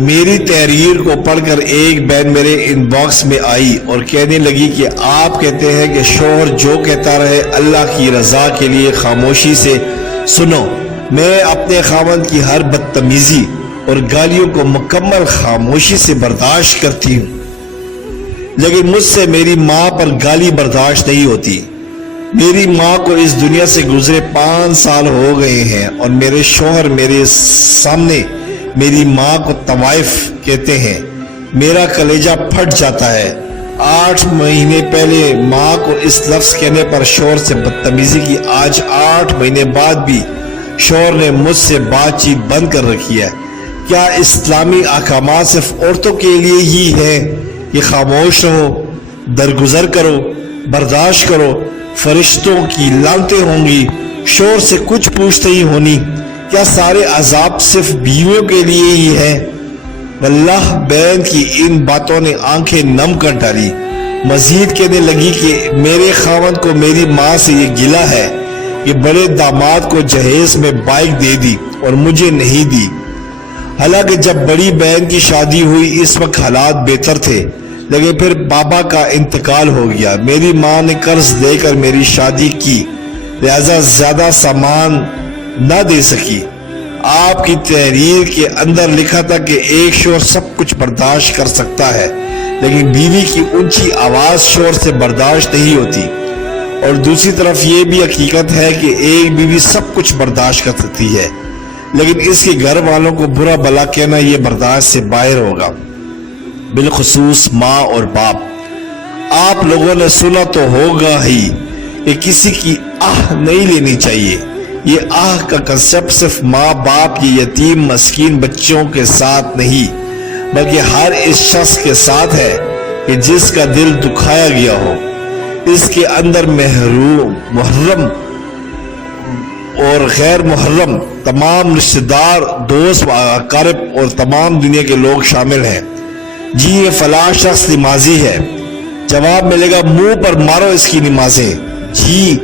میری تحریر کو پڑھ کر ایک بہن میرے ان باکس میں آئی اور کہنے لگی کہ آپ کہتے ہیں کہ شوہر جو کہتا رہے اللہ کی رضا کے لیے خاموشی سے سنو۔ میں اپنے خاوند کی ہر بدتمیزی اور گالیوں کو مکمل خاموشی سے برداشت کرتی ہوں، لیکن مجھ سے میری ماں پر گالی برداشت نہیں ہوتی۔ میری ماں کو اس دنیا سے گزرے 5 سال ہو گئے ہیں اور میرے شوہر میرے سامنے میری ماں کو طوائف کہتے ہیں۔ میرا کلیجہ پھٹ جاتا ہے۔ 8 مہینے پہلے ماں کو اس لفظ کہنے پر شوہر سے بدتمیزی کی، آج 8 مہینے بعد بھی شوہر نے مجھ سے بات چیت بند کر رکھی ہے۔ کیا اسلامی احکامات صرف عورتوں کے لیے ہی ہے کہ خاموش رہو، درگزر کرو، برداشت کرو؟ فرشتوں کی لعنتیں ہوں گی، شوہر سے کچھ پوچھ نہیں ہونی۔ کیا سارے عذاب صرف بیویوں کے لیے ہی ہے؟ اللہ بہن کی ان باتوں نے آنکھیں نم کر ڈالی۔ مزید کہنے لگی کہ میرے خاوند کو میری ماں سے یہ گلہ ہے کہ بڑے داماد کو جہیز میں بائک دے دی اور مجھے نہیں دی۔ حالانکہ جب بڑی بہن کی شادی ہوئی اس وقت حالات بہتر تھے، لیکن پھر بابا کا انتقال ہو گیا۔ میری ماں نے قرض دے کر میری شادی کی، لہذا زیادہ سامان نہ دے سکی۔ آپ کی تحریر کے اندر لکھا تھا کہ ایک شوہر سب کچھ برداشت کر سکتا ہے، لیکن بیوی کی اونچی آواز شوہر سے برداشت نہیں ہوتی۔ اور دوسری طرف یہ بھی حقیقت ہے کہ ایک بیوی سب کچھ برداشت کر سکتی ہے، لیکن اس کے گھر والوں کو برا بھلا کہنا یہ برداشت سے باہر ہوگا، بالخصوص ماں اور باپ۔ آپ لوگوں نے سنا تو ہوگا ہی کہ کسی کی آہ نہیں لینی چاہیے۔ یہ آہ کا کنسپٹ صرف ماں باپ یا یتیم مسکین بچوں کے ساتھ نہیں، بلکہ ہر اس شخص کے ساتھ ہے کہ جس کا دل دکھایا گیا ہو۔ اس کے اندر محرم اور غیر محرم تمام رشتہ دار، دوست و اقارب اور تمام دنیا کے لوگ شامل ہیں۔ جی یہ فلاں شخص نمازی ہے، جواب ملے گا منہ پر مارو اس کی نمازیں۔ جی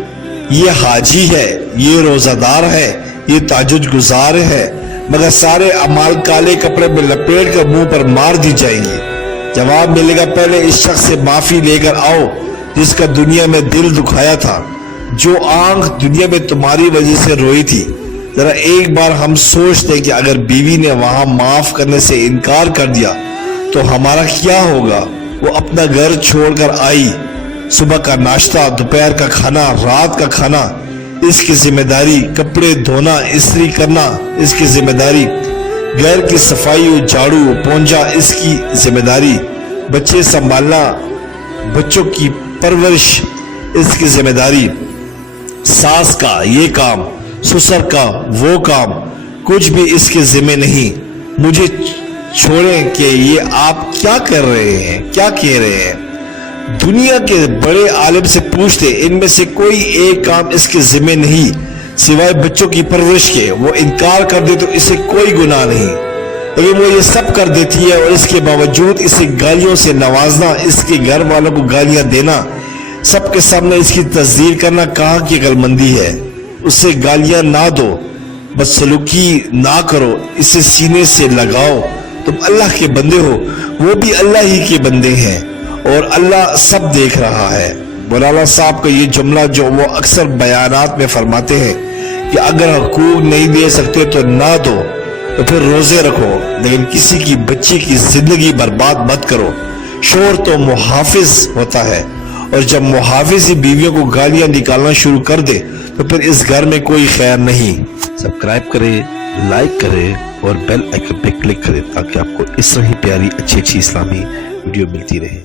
یہ حاجی ہے، یہ روزہ دار ہے، یہ تہجد گزار ہے، مگر سارے اعمال کالے کپڑے میں لپیٹ کر منہ پر مار دی جائیں گی۔ جواب ملے گا پہلے اس شخص سے معافی لے کر آؤ جس کا دنیا میں دل دکھایا تھا، جو آنکھ دنیا میں تمہاری وجہ سے روئی تھی۔ ذرا ایک بار ہم سوچتے کہ اگر بیوی نے وہاں معاف کرنے سے انکار کر دیا تو ہمارا کیا ہوگا؟ وہ اپنا گھر چھوڑ کر آئی، صبح کا ناشتہ، دوپہر کا کھانا، رات کا کھانا اس کی ذمہ داری، کپڑے دھونا، استری کرنا اس کی ذمہ داری، گھر کی صفائی و جھاڑو پونجا اس کی ذمہ داری، بچے سنبھالنا، بچوں کی پرورش اس کی ذمہ داری، ساس کا یہ کام، سسر کا وہ کام، کچھ بھی اس کے ذمہ نہیں۔ مجھے چھوڑیں کہ یہ آپ کیا کر رہے ہیں، کیا کہہ رہے ہیں؟ دنیا کے بڑے عالم سے پوچھتے، ان میں سے کوئی ایک کام اس کے ذمہ نہیں سوائے بچوں کی پرورش کے۔ وہ انکار کر دے تو اسے کوئی گناہ نہیں، لیکن وہ یہ سب کر دیتی ہے اور اس کے باوجود اسے گالیوں سے نوازنا، اس کے گھر والوں کو گالیاں دینا، سب کے سامنے اس کی تصدیق کرنا کہاں کی عقل مندی ہے؟ اسے گالیاں نہ دو، بدسلوکی نہ کرو، اسے سینے سے لگاؤ۔ تم اللہ کے بندے ہو، وہ بھی اللہ ہی کے بندے ہیں اور اللہ سب دیکھ رہا ہے۔ مولانا صاحب کا یہ جملہ جو وہ اکثر بیانات میں فرماتے ہیں کہ اگر حقوق نہیں دے سکتے تو نہ دو، تو پھر روزے رکھو، لیکن کسی کی بچی کی زندگی برباد مت کرو۔ شوہر تو محافظ ہوتا ہے، اور جب محافظ ہی بیویوں کو گالیاں نکالنا شروع کر دے تو پھر اس گھر میں کوئی خیر نہیں۔ سبسکرائب کریں، لائک کریں اور بیل آئیکن پہ کلک کریں تاکہ آپ کو اس طرح ہی پیاری اچھی اسلامی ویڈیو ملتی رہے۔